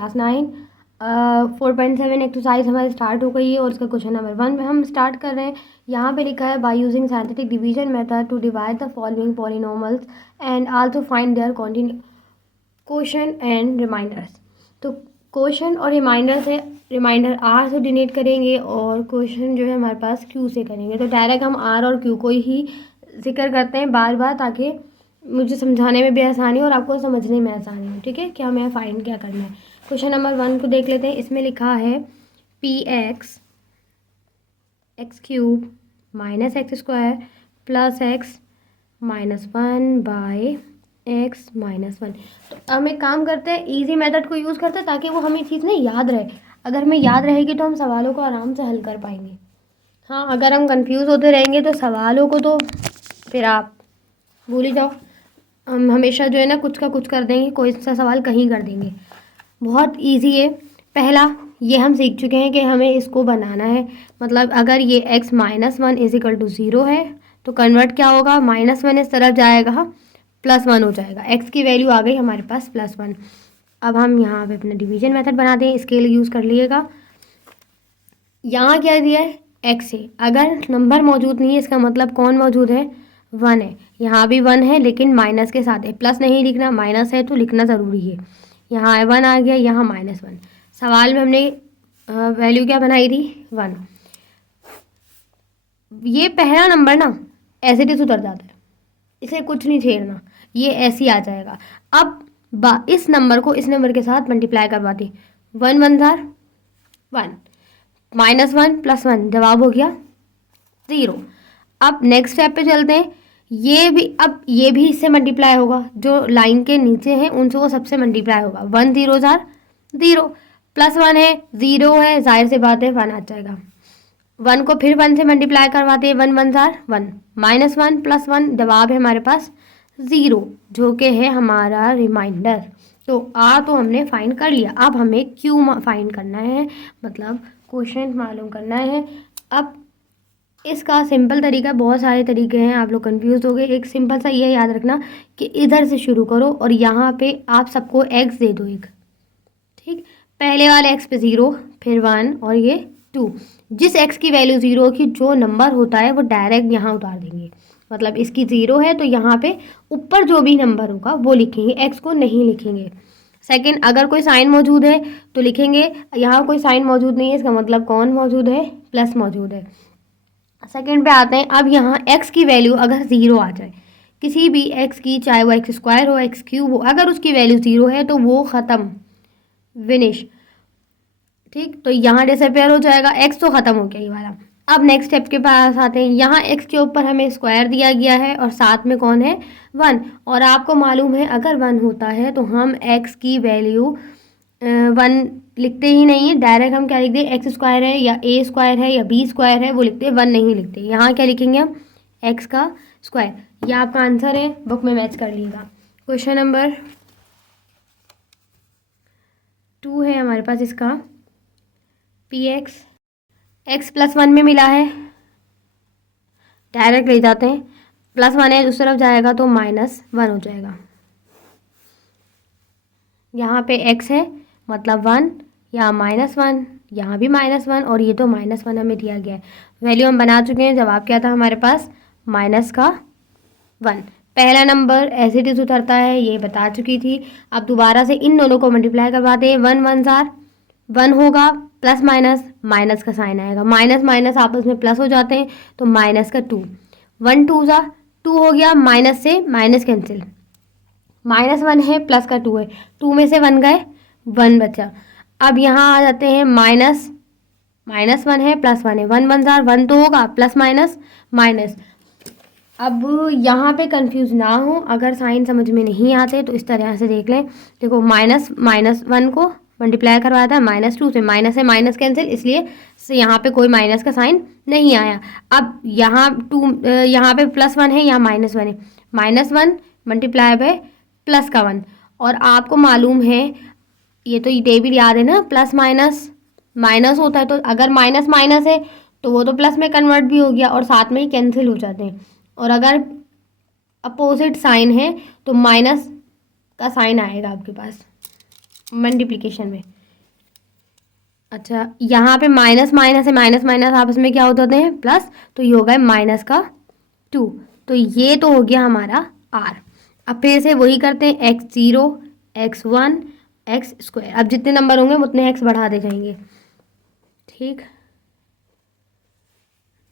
Class 9 4.7 exercise हमारी start हो गई है और इसका क्वेश्चन नंबर 1 में हम स्टार्ट कर रहे हैं। यहाँ पे लिखा है by using scientific division method to divide the following polynomials and also find their question and reminders. तो क्वेश्चन और रिमाइंडर से रिमाइंडर आर से डिनोट करेंगे और क्वेश्चन जो है हमारे पास क्यू से करेंगे। तो डायरेक्ट हम आर और क्यू को ही जिक्र करते हैं बार बार, ताकि मुझे समझाने में भी आसानी और आपको समझने में आसानी हो। ठीक है, क्या हमें फाइंड क्या करना है। क्वेश्चन नंबर 1 को देख लेते हैं। इसमें लिखा है P x x cube minus x square plus x minus 1 by x minus 1। तो हम एक काम करते हैं, इजी मेथड को यूज़ करते हैं ताकि वो हमें चीज़ ना याद रहे। अगर हमें याद रहेगी तो हम सवालों को आराम से हल कर पाएंगे। हाँ, अगर हम कंफ्यूज होते रहेंगे तो सवालों को तो फिर आप भूल ही जाओ। हम हमेशा जो है ना कुछ का कुछ कर देंगे, कोई सा सवाल कहीं कर देंगे। बहुत इजी है। पहला ये हम सीख चुके हैं कि हमें इसको बनाना है। मतलब अगर ये x minus 1 is equal to 0 है तो कन्वर्ट क्या होगा, -1 इस तरफ जाएगा, +1 हो जाएगा। x की वैल्यू आ गई हमारे पास +1। अब हम यहाँ पे अपना डिवीजन मेथड बनाते हैं, स्केल यूज़ कर लीजिएगा। यहाँ क्या दिया है, x है। अगर नंबर मौजूद नहीं है इसका मतलब कौन मौजूद है, 1 है। यहाँ भी 1 है लेकिन माइनस के साथ है, प्लस नहीं लिखना, माइनस है तो लिखना ज़रूरी है। यहाँ 1 आ गया, यहाँ -1। सवाल में हमने वैल्यू क्या बनाई थी, 1। ये पहला नंबर ना ऐसे ही उतर जाता है, इसे कुछ नहीं छेड़ना, ये ऐसे ही आ जाएगा। अब इस नंबर को इस नंबर के साथ मल्टीप्लाई करवाते, 1 1 जार 1, -1 +1 जवाब हो गया 0। अब नेक्स्ट स्टेप पे चलते हैं। ये भी इससे मल्टीप्लाई होगा, जो लाइन के नीचे हैं उनसे वो सबसे मल्टीप्लाई होगा। 1 0 जार 0, +1 है, 0 है, जाहिर सी बात है 1 आ जाएगा। 1 को फिर 1 से मल्टीप्लाई करवाते हैं, 1 1 जार 1, -1 +1 जवाब है हमारे पास 0, जो कि है हमारा रिमाइंडर। तो तो हमने फाइंड कर लिया। अब हमें क्यू फाइंड करना है, मतलब क्वेश्चन मालूम करना है। अब इसका सिंपल तरीका, बहुत सारे तरीके हैं, आप लोग कंफ्यूज हो गए। एक सिंपल सा ये याद रखना कि इधर से शुरू करो और यहाँ पे आप सबको x दे दो एक। ठीक, पहले वाले x पे 0, फिर 1 और ये 2। जिस x की वैल्यू 0 की जो नंबर होता है वो डायरेक्ट यहाँ उतार देंगे। मतलब इसकी 0 है तो यहाँ पे ऊपर जो भी नंबर होगा वो लिखेंगे, x को नहीं लिखेंगे। सेकंड, अगर कोई साइन मौजूद है तो लिखेंगे, यहाँ कोई साइन मौजूद नहीं है इसका मतलब कौन मौजूद है, प्लस मौजूद है। सेकंड पे आते हैं। अब यहाँ x की वैल्यू अगर 0 आ जाए, किसी भी x की, चाहे वो x स्क्वायर हो x क्यूब हो, अगर उसकी वैल्यू 0 है तो वो ख़त्म, विनिश। ठीक, तो यहाँ डिसअपेयर हो जाएगा, x तो ख़त्म हो गया ये वाला। अब नेक्स्ट स्टेप के पास आते हैं। यहाँ x के ऊपर हमें स्क्वायर दिया गया है और साथ में कौन है, 1। और आपको मालूम है अगर 1 होता है तो हम x की वैल्यू 1 लिखते ही नहीं है, डायरेक्ट हम क्या लिखते हैं, एक्स स्क्वायर है या ए स्क्वायर है या बी स्क्वायर है वो लिखते हैं, 1 नहीं लिखते। यहाँ क्या लिखेंगे हम, एक्स का स्क्वायर। यह आपका आंसर है, बुक में मैच कर लीजिएगा। क्वेश्चन नंबर 2 है हमारे पास, इसका पी एक्स एक्स +1 में मिला है, डायरेक्ट ले जाते हैं, +1 है उस तरफ जाएगा तो -1 हो जाएगा। यहाँ पे x है मतलब 1, यहाँ -1, यहाँ भी -1 और ये तो -1 हमें दिया गया है। वैल्यू हम बना चुके हैं, जवाब क्या था हमारे पास, -1। पहला नंबर ऐसे ही उतरता है, ये बता चुकी थी। अब दोबारा से इन दोनों को मल्टीप्लाई करवाते हैं, 1 1 जार 1 होगा, प्लस माइनस का साइन आएगा, माइनस माइनस आपस में प्लस हो जाते हैं तो -2, 1 2 जार 2 हो गया, माइनस से माइनस कैंसिल, -1 है प्लस का 2 है, 2 में से 1 गए, 1 बचा। अब यहाँ आ जाते हैं, -1 है +1 है, 1 1 जार 1 तो होगा, प्लस माइनस माइनस। अब यहाँ पे कंफ्यूज ना हो, अगर साइन समझ में नहीं आते तो इस तरह से देख लें। देखो -1 को मल्टीप्लाई करवाया था -2 से, माइनस से माइनस कैंसिल, इसलिए यहाँ पे कोई माइनस का साइन नहीं आया। अब यहाँ यहाँ पे +1 है, यहाँ -1 है, -1 मल्टीप्लाई बाय प्लस का 1। और आपको मालूम है, ये तो टेबल याद है ना, प्लस माइनस माइनस होता है, तो अगर माइनस माइनस है तो वो तो प्लस में कन्वर्ट भी हो गया और साथ में ही कैंसिल हो जाते हैं। और अगर अपोजिट साइन है तो माइनस का साइन आएगा आपके पास। मल्टीप्लिकेशन में। अच्छा, यहाँ पे माइनस माइनस है, माइनस माइनस आपस में क्या होते हैं, प्लस, तो ये होगा माइनस का 2। तो ये तो हो गया हमारा r। अब फिर से वही करते हैं, x0, x1, एक्स स्क्वायर। अब जितने नंबर होंगे उतने x बढ़ाते जाएंगे। ठीक,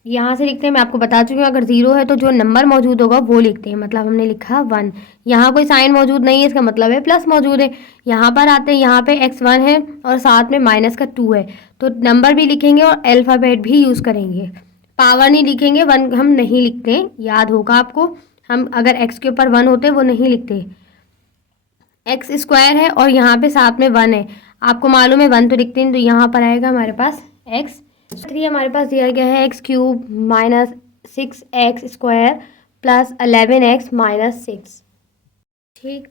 यहाँ से लिखते हैं, मैं आपको बता चुकी हूँ, अगर 0 है तो जो नंबर मौजूद होगा वो लिखते हैं, मतलब हमने लिखा 1। यहाँ कोई साइन मौजूद नहीं है, इसका मतलब है प्लस मौजूद है। यहाँ पर आते हैं, यहाँ पे x1 है और साथ में माइनस का 2 है, तो नंबर भी लिखेंगे और अल्फ़ाबेट भी यूज़ करेंगे। पावर नहीं लिखेंगे, 1 हम नहीं लिखते, याद होगा आपको। हम अगर x के ऊपर 1 होते वो नहीं लिखते। एक्स स्क्वायर है और यहाँ पे साथ में 1 है, आपको मालूम है 1 तो लिखते हैं, तो यहाँ पर आएगा हमारे पास x। 3 हमारे पास दिया गया है x³ minus 6x square plus 11x minus 6। ठीक,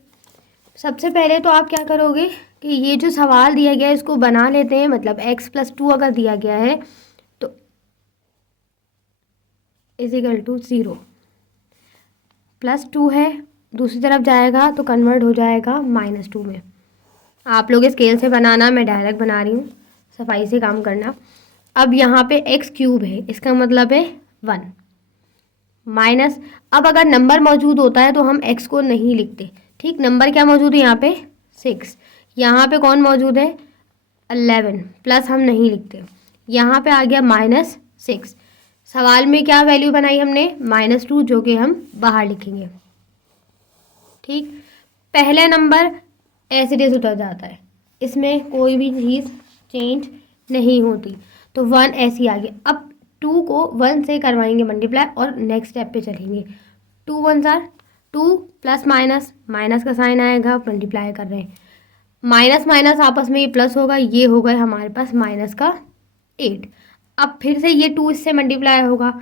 सबसे पहले तो आप क्या करोगे कि ये जो सवाल दिया गया है इसको बना लेते हैं, मतलब x+2 अगर दिया गया है तो =0, +2 है, दूसरी तरफ जाएगा तो कन्वर्ट हो जाएगा -2 में। आप लोग स्केल से बनाना, मैं डायरेक्ट बना रही हूँ, सफाई से काम करना। अब यहाँ पे x³ है, इसका मतलब है 1 माइनस, अब अगर नंबर मौजूद होता है तो हम x को नहीं लिखते। ठीक, नंबर क्या मौजूद है यहाँ पे 6, यहाँ पे कौन मौजूद है 11, प्लस हम नहीं लिखते। यहाँ पे आ गया -6, सवाल में क्या वैल्यू बनाई हमने -2, जो कि हम बाहर लिखेंगे। ठीक, पहला नंबर ऐसे डेज उतर जाता है, इसमें कोई भी चीज़ चेंज नहीं होती, तो 1 ऐसी आ गई। अब 2 को 1 से करवाएंगे मल्टीप्लाई और नेक्स्ट स्टेप पे चलेंगे। 2 1 जार 2, प्लस माइनस, माइनस का साइन आएगा, मल्टीप्लाई कर रहे हैं, माइनस माइनस आपस में ये प्लस होगा, ये होगा हमारे पास माइनस का 8। अब फिर से ये 2 इससे मल्टीप्लाई होगा,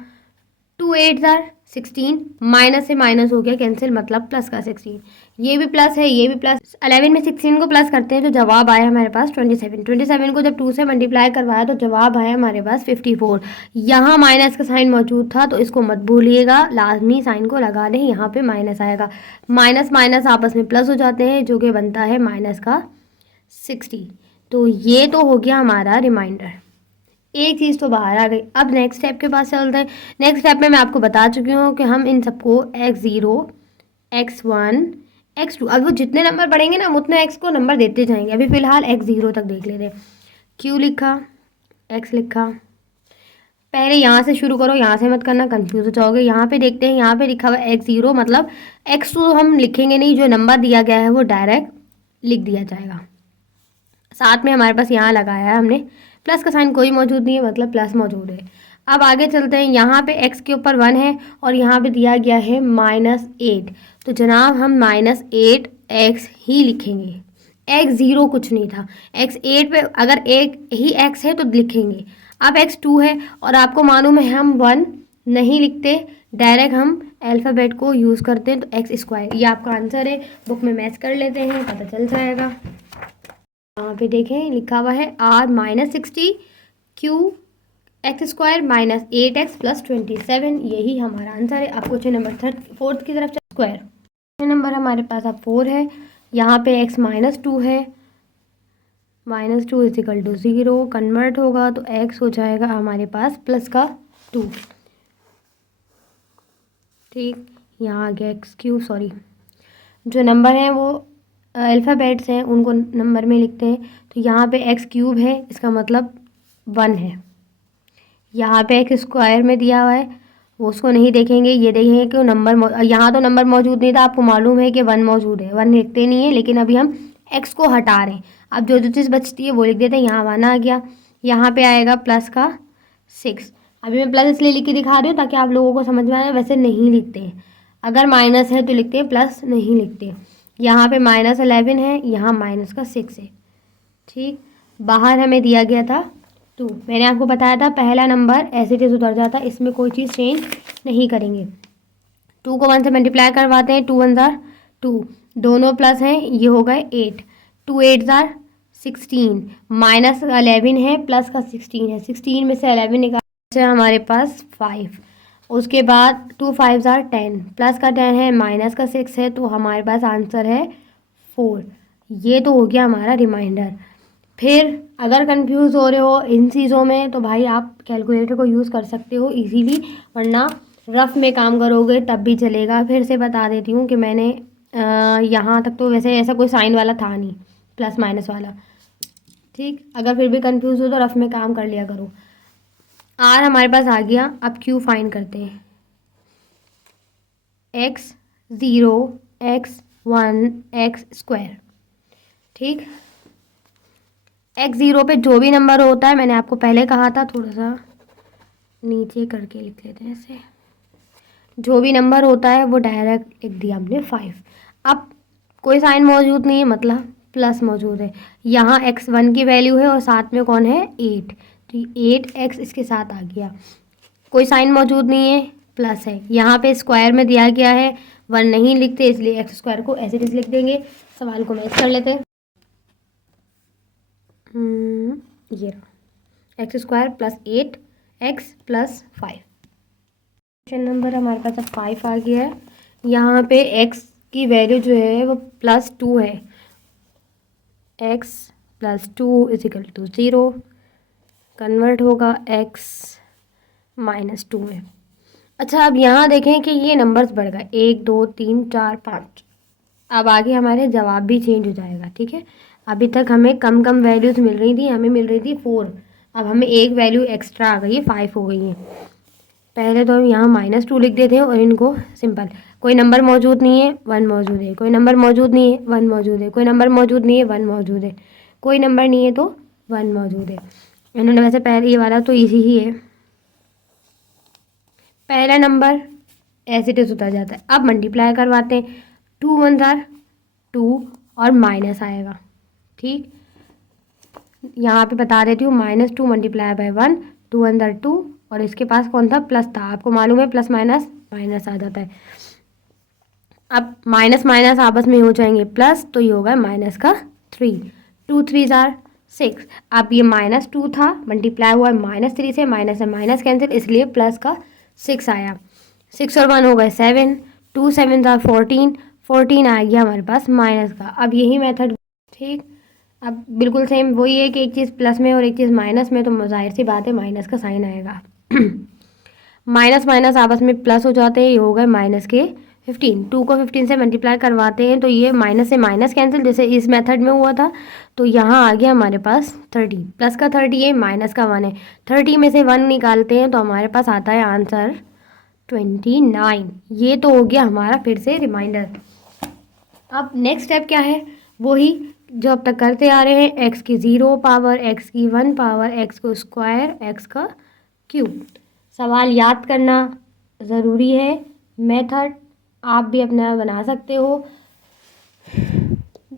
2 8 जार 16, माइनस से माइनस हो गया कैंसिल, मतलब प्लस का 16, ये भी प्लस है, ये भी प्लस। 11 में 16 को प्लस करते हैं तो जवाब आया हमारे पास 27। 27 को जब 2 से मल्टीप्लाई करवाया तो जवाब आया हमारे पास 54। यहाँ माइनस का साइन मौजूद था तो इसको मत भूलिएगा, लाजमी साइन को लगा दें, यहाँ पे माइनस आएगा, माइनस माइनस आपस में प्लस हो जाते हैं, जो कि बनता है माइनस का 60। तो ये तो हो गया हमारा रिमाइंडर, एक चीज़ तो बाहर आ गई। अब नेक्स्ट स्टेप के पास चलते हैं। नेक्स्ट स्टेप में मैं आपको बता चुकी हूँ कि हम इन सबको x0, x1, x2, अब वो जितने नंबर बढ़ेंगे ना हम उतने x को नंबर देते जाएंगे। अभी फ़िलहाल x0 तक देख लेते हैं। q लिखा, x लिखा, पहले यहाँ से शुरू करो, यहाँ से मत करना, कंफ्यूज हो जाओगे। यहाँ पे देखते हैं, यहाँ पे लिखा हुआ है x0, मतलब x2 हम लिखेंगे नहीं, जो नंबर दिया गया है वो डायरेक्ट लिख दिया जाएगा। साथ में हमारे पास यहाँ लगाया है हमने प्लस का साइन, कोई मौजूद नहीं है, मतलब प्लस मौजूद है। अब आगे चलते हैं, यहाँ पे x के ऊपर 1 है और यहाँ पे दिया गया है -8, तो जनाब हम -8x ही लिखेंगे, x0 कुछ नहीं था। x8 पे अगर एक ही x है तो लिखेंगे। अब x2 है और आपको मालूम है हम 1 नहीं लिखते, डायरेक्ट हम अल्फ़ाबेट को यूज़ करते हैं, तो x²। ये आपका आंसर है, बुक में मैच कर लेते हैं, पता चल जाएगा। यहाँ पे देखें लिखा हुआ है r -60 q x² -8x + 27, यही हमारा आंसर है। अब क्वेश्चन नंबर 4 की तरफ स्क्वायर। क्वेश्चन नंबर हमारे पास अब 4 है, यहाँ पे x -2 है, -2 = 0, कन्वर्ट होगा तो x हो जाएगा हमारे पास प्लस का 2। ठीक, यहाँ आ गया x³ सॉरी, जो नंबर हैं वो अल्फ़ाबेट्स हैं उनको नंबर में लिखते हैं, तो यहाँ पे x³ है, इसका मतलब 1 है। यहाँ पे x² में दिया हुआ है, वो उसको नहीं देखेंगे, ये देखेंगे कि नंबर, यहाँ तो नंबर मौजूद नहीं था, आपको मालूम है कि 1 मौजूद है, 1 लिखते नहीं है, लेकिन अभी हम x को हटा रहे हैं। अब जो जो चीज़ बचती है वो लिख देते हैं, यहाँ 1 आ गया, यहाँ पे आएगा प्लस का 6। अभी मैं प्लस इसलिए लिख के दिखा रही हूँ ताकि आप लोगों को समझ में आए, वैसे नहीं लिखते हैं, अगर माइनस है तो लिखते हैं, प्लस नहीं लिखते। यहाँ पे -11 है, यहाँ माइनस का 6 है। ठीक, बाहर हमें दिया गया था 2, मैंने आपको बताया था पहला नंबर ऐसे ही उतर जाता है, इसमें कोई चीज़ चेंज नहीं करेंगे। 2 को 1 से मल्टीप्लाई करवाते हैं, 2 1 जार 2, दोनों प्लस हैं, ये हो गए 8, 2 8 जार 16, -11 है, प्लस का 16 है, 16 में से 11 निकाल हमारे पास 5, उसके बाद 2 5 जार 10, प्लस का 10 है, माइनस का 6 है, तो हमारे पास आंसर है 4। ये तो हो गया हमारा रिमाइंडर। फिर अगर कंफ्यूज हो रहे हो इन चीज़ों में तो भाई आप कैलकुलेटर को यूज़ कर सकते हो इजीली, वरना रफ में काम करोगे तब भी चलेगा। फिर से बता देती हूँ कि मैंने यहाँ तक तो वैसे ऐसा कोई साइन वाला था नहीं, प्लस माइनस वाला। ठीक, अगर फिर भी कंफ्यूज हो तो रफ में काम कर लिया करो। आर हमारे पास आ गया, अब क्यू फाइंड करते हैं। X 0, x 1, x square. ठीक, एक्स 0 पे जो भी नंबर होता है, मैंने आपको पहले कहा था, थोड़ा सा नीचे करके लिख लेते हैं ऐसे, जो भी नंबर होता है वो डायरेक्ट लिख दिया हमने 5। अब कोई साइन मौजूद नहीं है, मतलब प्लस मौजूद है। यहाँ x1 की वैल्यू है और साथ में कौन है 8, तो 8x इसके साथ आ गया। कोई साइन मौजूद नहीं है, प्लस है। यहाँ पे स्क्वायर में दिया गया है, 1 नहीं लिखते इसलिए एक्स स्क्वायर को ऐसे लिख देंगे। सवाल को मैच कर लेते हैं। ये रहा x square plus 8x plus 5। Question number हमारे पास अब 5 आ गया है। यहाँ पे x की वैल्यू जो है वो +2 है। x +2 = 0 कन्वर्ट होगा x -2 में। अच्छा, अब यहाँ देखें कि ये नंबर्स बढ़ गए, 1 2 3 4 5। अब आगे हमारे जवाब भी चेंज हो जाएगा। ठीक है, अभी तक हमें कम कम वैल्यूज़ मिल रही थी, हमें मिल रही थी 4, अब हमें एक वैल्यू एक्स्ट्रा आ गई है, 5 हो गई है। पहले तो हम यहाँ -2 लिख देते हैं और इनको सिंपल, कोई नंबर मौजूद नहीं है 1 मौजूद है, कोई नंबर मौजूद नहीं है 1 मौजूद है, कोई नंबर मौजूद नहीं है 1 मौजूद है, कोई नंबर नहीं है तो 1 मौजूद है। इन्होंने वैसे पहले ये वाला तो ईजी ही है, पहला नंबर ऐसे टेस्ट उतर जाता है। अब मल्टीप्लाई करवाते हैं, 2 1 जार 2 और माइनस आएगा। ठीक, यहाँ पे बता देती हूँ, -2 मल्टीप्लाई बाय 1, 2 1 जार 2 और इसके पास कौन था प्लस था, आपको मालूम है प्लस माइनस माइनस आ जाता है। अब माइनस माइनस आपस में हो जाएंगे प्लस, तो ये होगा -3, 2 3 जार 6। अब ये -2 था मल्टीप्लाई हुआ -3 से, माइनस से माइनस कैंसिल, इसलिए प्लस का 6 आया। 6 और 1 हो गए 7, 2 7 जार 14, 14 आ गया हमारे पास माइनस का। अब यही मेथड, ठीक, अब बिल्कुल सेम वही है कि एक चीज़ प्लस में और एक चीज़ माइनस में, तो जाहिर सी बात है माइनस का साइन आएगा। माइनस माइनस आपस में प्लस हो जाते हैं, ये हो गए माइनस के 15, 2 को 15 से मल्टीप्लाई करवाते हैं तो ये माइनस से माइनस कैंसिल, जैसे इस मेथड में हुआ था। तो यहाँ आ गया हमारे पास 30, प्लस का 30 है, माइनस का 1 है, 30 में से 1 निकालते हैं तो हमारे पास आता है आंसर 29। ये तो हो गया हमारा फिर से रिमाइंडर। अब नेक्स्ट स्टेप क्या है, वही जो अब तक करते आ रहे हैं, एक्स की 0 पावर, एक्स की 1 पावर, एक्स को स्क्वायर, एक्स का क्यूब। सवाल याद करना ज़रूरी है, मेथड आप भी अपना बना सकते हो,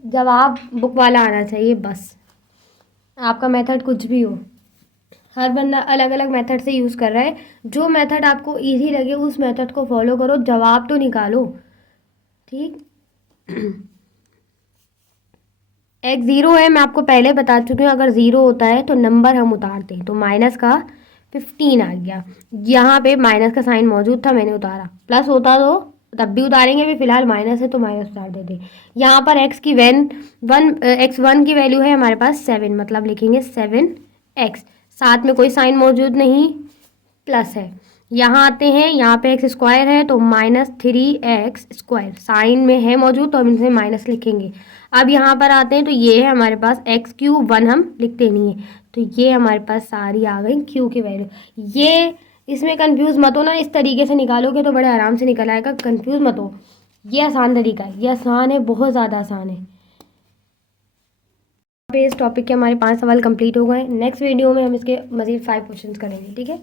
जवाब बुक वाला आना चाहिए बस। आपका मेथड कुछ भी हो, हर बंदा अलग अलग मेथड से यूज़ कर रहा है, जो मेथड आपको इजी लगे उस मेथड को फॉलो करो, जवाब तो निकालो। ठीक, एक्स 0 है, मैं आपको पहले बता चुकी हूँ, अगर 0 होता है तो नंबर हम उतारते हैं, तो माइनस का 15 आ गया। यहाँ पे माइनस का साइन मौजूद था, मैंने उतारा, प्लस होता तो तब भी उतारेंगे, भी फिलहाल माइनस है तो माइनस उतार देते। यहाँ पर एक्स की एक्स 1 की वैल्यू है हमारे पास 7, मतलब लिखेंगे 7x, साथ में कोई साइन मौजूद नहीं, प्लस है। यहाँ आते हैं, यहाँ पे एक्स स्क्वायर है तो -3x स्क्वायर, साइन में है मौजूद तो हम इनसे माइनस लिखेंगे। अब यहाँ पर आते हैं तो ये है हमारे पास एक्स क्यूब, 1 हम लिखते नहीं है, तो ये हमारे पास सारी आ गई क्यू की वैल्यू। ये इसमें कंफ्यूज मत हो ना, इस तरीके से निकालोगे तो बड़े आराम से निकल आएगा, कंफ्यूज मत हो, ये आसान तरीका है, ये आसान है, बहुत ज़्यादा आसान है। पे इस टॉपिक के हमारे 5 सवाल कंप्लीट हो गए। नेक्स्ट वीडियो में हम इसके मज़ीद 5 क्वेश्चंस करेंगे। ठीक है।